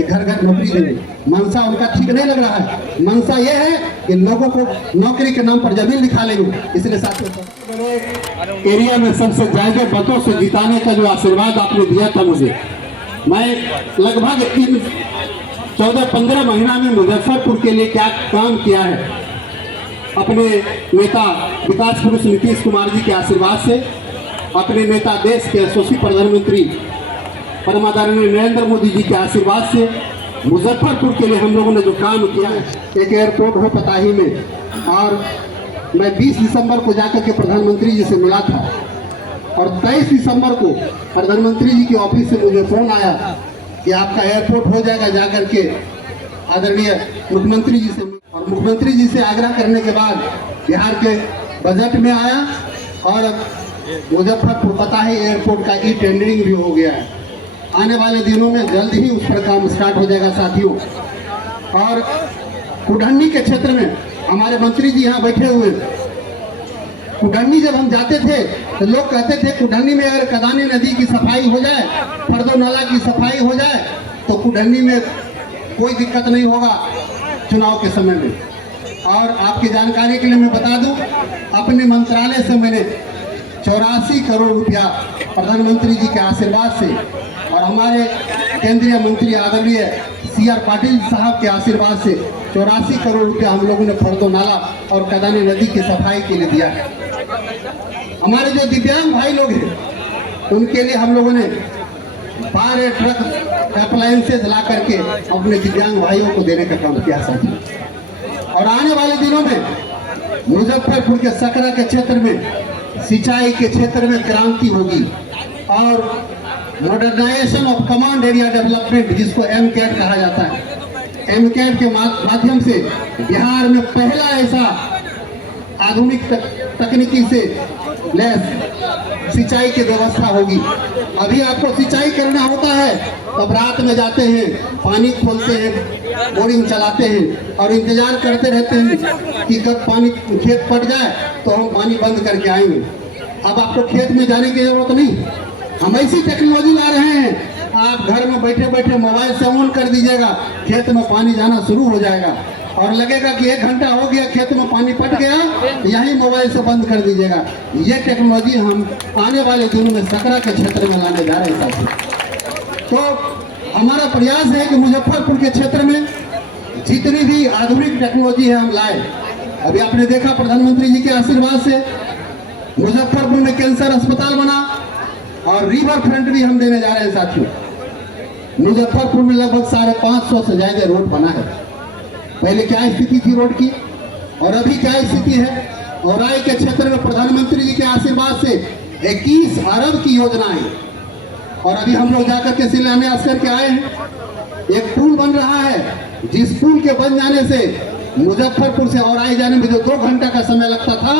कि घर घर नौकरी देने। मनसा उनका ठीक नहीं लग रहा है। मनसा ये है कि लोगों को नौकरी के नाम पर जमीन लिखा लेंगे। इसलिए साथियों, एरिया में सबसे ज्यादा मतों से जिताने का जो आशीर्वाद आपने दिया था मुझे, मैं लगभग इन 14-15 महीना में मुजफ्फरपुर के लिए क्या काम किया है, अपने नेता विकास पुरुष नीतीश कुमार जी के आशीर्वाद से, अपने नेता देश के यशस्वी प्रधानमंत्री परमादरणीय नरेंद्र मोदी जी के आशीर्वाद से मुजफ्फरपुर के लिए हम लोगों ने जो काम किया है। एक एयरपोर्ट हो पताही में, और मैं 20 दिसंबर को जाकर के प्रधानमंत्री जी से मिला था, और 23 दिसंबर को प्रधानमंत्री जी के ऑफिस से मुझे फोन आया कि आपका एयरपोर्ट हो जाएगा, जाकर के आदरणीय मुख्यमंत्री जी से। और मुख्यमंत्री जी से आग्रह करने के बाद बिहार के बजट में आया, और मुजफ्फरपुर पताही एयरपोर्ट का ई टेंडरिंग भी हो गया है। आने वाले दिनों में जल्द ही उस पर काम स्टार्ट हो जाएगा साथियों। और कुडहन्नी के क्षेत्र में हमारे मंत्री जी यहाँ बैठे हुए, कुडहन्नी जब हम जाते थे तो लोग कहते थे कुडहन्नी में अगर कदानी नदी की सफाई हो जाए, फरदो नाला की सफाई हो जाए तो कुडहन्नी में कोई दिक्कत नहीं होगा चुनाव के समय में। और आपकी जानकारी के लिए मैं बता दूं, अपने मंत्रालय से मैंने 84 करोड़ रुपया प्रधानमंत्री जी के आशीर्वाद से और हमारे केंद्रीय मंत्री आदरणीय CR पाटिल साहब के आशीर्वाद से 84 करोड़ रुपया हम लोगों ने फरदो नाला और कदानी नदी की सफाई के लिए दिया है। हमारे जो दिव्यांग भाई लोग हैं उनके लिए हम लोगों ने 12 ट्रक अप्लायंसेज ला करके अपने दिव्यांग भाइयों को देने का काम किया साथी। और आने वाले दिनों में मुजफ्फरपुर के सकरा के क्षेत्र में सिंचाई के क्षेत्र में क्रांति होगी, और modernisation of command area development, जिसको MCAT कहा जाता है, MCAT के माध्यम से बिहार में पहला ऐसा आधुनिक तकनीकी से लैस सिंचाई की व्यवस्था होगी। अभी आपको सिंचाई करना होता है तब रात में जाते हैं, पानी खोलते हैं, बोरिंग चलाते हैं और इंतजार करते रहते हैं कि कब पानी खेत पट जाए तो हम पानी बंद करके आएंगे। अब आपको खेत में जाने की जरूरत नहीं, हम ऐसी टेक्नोलॉजी ला रहे हैं, आप घर में बैठे बैठे मोबाइल से ऑन कर दीजिएगा, खेत में पानी जाना शुरू हो जाएगा, और लगेगा कि 1 घंटा हो गया खेत में पानी पट गया, यहीं मोबाइल से बंद कर दीजिएगा। ये टेक्नोलॉजी हम आने वाले दिनों में सकरा के क्षेत्र में लाने जा रहे हैं साथियों। तो हमारा प्रयास है कि मुजफ्फरपुर के क्षेत्र में जितनी भी आधुनिक टेक्नोलॉजी है हम लाए। अभी आपने देखा प्रधानमंत्री जी के आशीर्वाद से मुजफ्फरपुर में कैंसर अस्पताल बना, और रिवर फ्रंट भी हम देने जा रहे हैं साथियों। मुजफ्फरपुर में लगभग 550 से ज्यादा रोड बना है। पहले क्या स्थिति थी रोड की और अभी क्या स्थिति है। और राय के क्षेत्र में प्रधानमंत्री जी के आशीर्वाद से 21 अरब की योजनाएं, और अभी हम लोग जाकर के शिलान्यास करके आए हैं। एक पुल बन रहा है, जिस पुल के बन जाने से मुजफ्फरपुर से औराई जाने में जो 2 घंटा का समय लगता था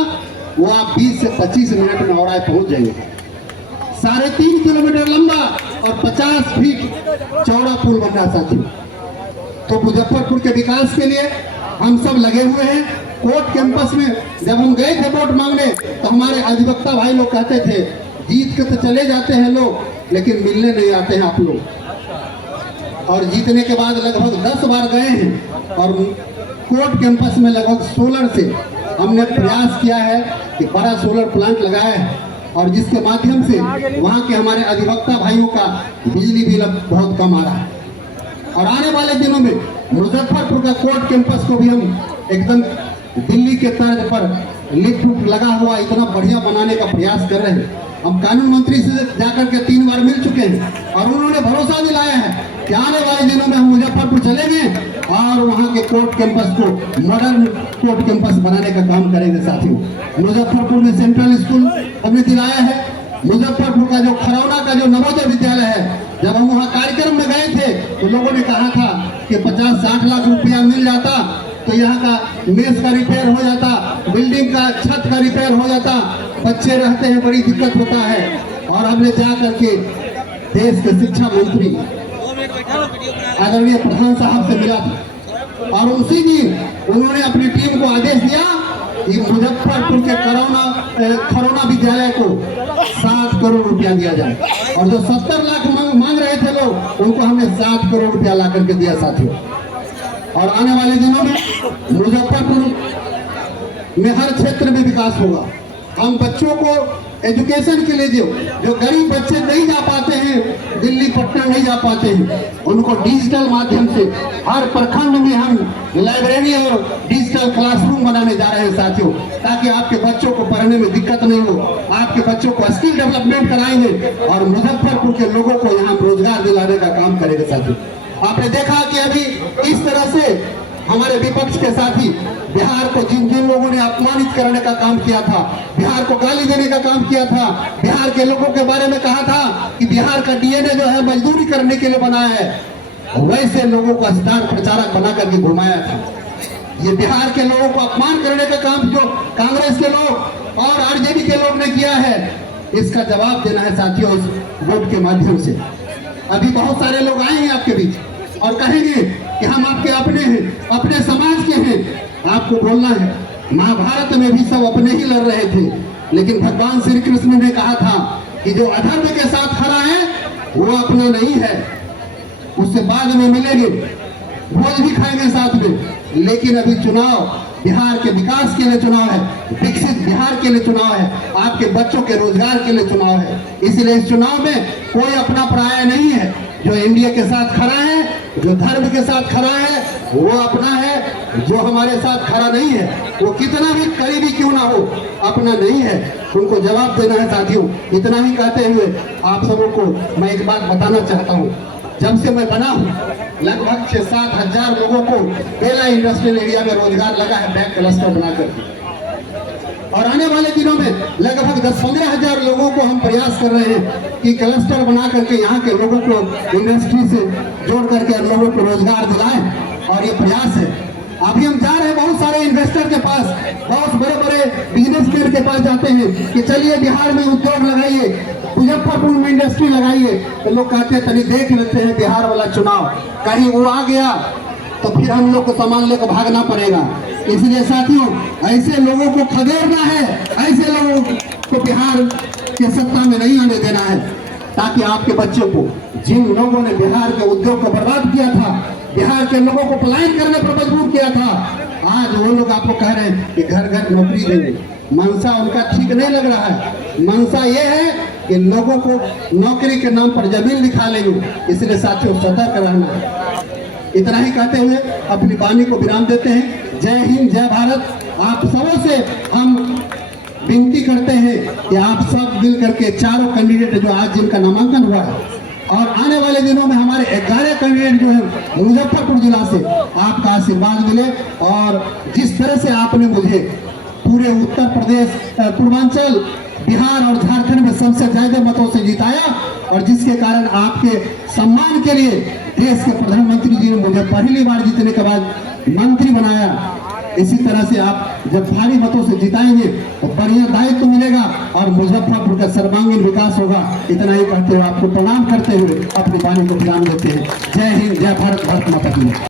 वो आप 20 से 25 मिनट में औराई पहुंच जाएंगे। 3.5 किलोमीटर लंबा और 50 फीट चौड़ा पुल बन रहा साथियों। तो मुजफ्फरपुर के विकास के लिए हम सब लगे हुए हैं। कोर्ट कैंपस में जब हम गए थे वोट मांगने तो हमारे अधिवक्ता भाई लोग कहते थे जीत के तो चले जाते हैं लोग, लेकिन मिलने नहीं आते हैं आप लोग। और जीतने के बाद लगभग 10 बार गए हैं, और कोर्ट कैंपस में लगभग सोलर से हमने प्रयास किया है कि बड़ा सोलर प्लांट लगाया है, और जिसके माध्यम से वहाँ के हमारे अधिवक्ता भाइयों का बिजली बिल बहुत कम आ रहा है। और आने वाले दिनों में मुजफ्फरपुर का कोर्ट कैंपस को भी हम एकदम दिल्ली के तर्ज पर लिफ्ट लगा हुआ इतना बढ़िया बनाने का प्रयास कर रहे हैं। हम कानून मंत्री से जाकर के 3 बार मिल चुके हैं, और उन्होंने भरोसा दिलाया है कि आने वाले दिनों में हम मुजफ्फरपुर चलेंगे और वहाँ के कोर्ट कैंपस को मॉडर्न कोर्ट कैंपस बनाने का काम करेंगे साथियों। मुजफ्फरपुर में सेंट्रल स्कूल हमने दिलाया है। मुजफ्फरपुर का जो खरौना का जो नवोदय विद्यालय है, जब हम वहाँ कार्यक्रम में गए थे तो लोगों ने कहा था कि 50-60 लाख रुपया मिल जाता तो यहाँ का मेस का रिपेयर हो जाता, बिल्डिंग का छत का रिपेयर हो जाता, बच्चे रहते हैं बड़ी दिक्कत होता है। और हमने जा करके देश के शिक्षा मंत्री आदरणीय प्रधान साहब से मिला था, और उसी दिन उन्होंने अपनी टीम को आदेश दिया कि मुजफ्फरपुर के खरौना विद्यालय को 7 करोड़ रुपया दिया जाए, और जो 70 लाख मांग रहे थे लोग, उनको हमने 7 करोड़ रुपया ला करके दिया साथियों। और आने वाले दिनों में मुजफ्फरपुर में हर क्षेत्र में विकास होगा। हम बच्चों को एजुकेशन के लिए जो गरीब बच्चे नहीं जा पाते हैं, दिल्ली पटना नहीं जा पाते हैं, उनको डिजिटल माध्यम से हर प्रखंड में हम लाइब्रेरी और डिजिटल क्लासरूम बनाने जा रहे हैं साथियों, ताकि आपके बच्चों को पढ़ने में दिक्कत नहीं हो। आपके बच्चों को स्किल डेवलपमेंट कराएंगे और मुजफ्फरपुर के लोगों को यहाँ रोजगार दिलाने का काम करेंगे साथियों। आपने देखा कि अभी इस तरह से हमारे विपक्ष के साथी बिहार को जिन लोगों ने अपमानित करने का काम किया था, बिहार को गाली देने का काम किया था, बिहार के लोगों के बारे में कहा था कि बिहार का डीएनए जो है मजदूरी करने के लिए बनाया है, वैसे लोगों को स्टार प्रचारक बना करके घुमाया था। ये बिहार के लोगों को अपमान करने का काम जो कांग्रेस के लोग और आरजेडी के लोग ने किया है, इसका जवाब देना है साथियों इस वोट के माध्यम से। अभी बहुत सारे लोग आएंगे आपके बीच और कहेंगे कि हम आपके अपने हैं, अपने समाज के हैं। आपको बोलना है, महाभारत में भी सब अपने ही लड़ रहे थे, लेकिन भगवान श्री कृष्ण ने कहा था कि जो अधर्म के साथ खड़ा है वो अपना नहीं है, उससे बाद में मिलेंगे, भोज भी खाएंगे साथ में। लेकिन अभी चुनाव बिहार के विकास के लिए चुनाव है, विकसित बिहार के लिए चुनाव है, आपके बच्चों के रोजगार के लिए चुनाव है। इसलिए इस चुनाव में कोई अपना पराया नहीं है। जो एनडीए के साथ खड़ा है, जो धर्म के साथ खड़ा है, वो अपना है। जो हमारे साथ खड़ा नहीं है, वो कितना भी करीबी क्यों ना हो, अपना नहीं है। उनको जवाब देना है साथियों। इतना ही कहते हुए आप सबों को मैं एक बात बताना चाहता हूँ। जब से मैं बना हूँ, लगभग 6-7 हजार लोगों को बेला इंडस्ट्रियल एरिया में रोजगार लगा है, बैंक क्लस्टर बना करके। और आने वाले दिनों में लगभग 10-15 हजार लोगों को हम प्रयास कर रहे हैं कि क्लस्टर बना करके यहाँ के लोगों को इंडस्ट्री से जोड़ करके लोगों को रोजगार दिलाएं। और ये प्रयास है। अभी हम जा रहे हैं बहुत सारे इन्वेस्टर के पास, बहुत बड़े बड़े बिजनेसमैन के पास जाते हैं कि चलिए बिहार में उद्योग लगाइए, मुजफ्फरपुर में इंडस्ट्री लगाइए। तो लोग कहते हैं चलिए देख लेते हैं बिहार वाला चुनाव, कहीं वो आ गया तो फिर हम लोग को सामान लेकर भागना पड़ेगा। इसलिए साथियों, ऐसे लोगों को खदेड़ना है, ऐसे लोगों को बिहार के सत्ता में नहीं आने देना है, ताकि आपके बच्चों को, जिन लोगों ने बिहार के उद्योग को बर्बाद किया था, बिहार के लोगों को पलायन करने पर मजबूर किया था, आज वो लोग आपको कह रहे हैं कि घर घर नौकरी देंगे। मनसा उनका ठीक नहीं लग रहा है। मनसा ये है कि लोगों को नौकरी के नाम पर जमीन लिखा लेंगे। इसलिए साथियों, सतर्क रहना है। इतना ही कहते हुए अपनी वाणी को विराम देते हैं। जय हिंद, जय भारत। आप सबों से हम विनती करते हैं कि आप सब मिल करके चारों कैंडिडेट जो आज जिनका नामांकन हुआ है और आने वाले दिनों में हमारे 11 कैंडिडेट जो है मुजफ्फरपुर जिला से, आपका आशीर्वाद मिले। और जिस तरह से आपने मुझे पूरे उत्तर प्रदेश, पूर्वांचल, बिहार और झारखंड में सबसे ज्यादा मतों से जिताया, और जिसके कारण आपके सम्मान के लिए देश के प्रधानमंत्री जी ने मुझे पहली बार जीतने के बाद मंत्री बनाया। इसी तरह से आप जब भारी मतों से जिताएंगे तो बढ़िया दायित्व मिलेगा और मुजफ्फरपुर का सर्वांगीण विकास होगा। इतना ही कहते हुए आपको प्रणाम करते हुए अपनी वाणी को विराम देते हैं। जय हिंद, जय भारत, भारत माता की।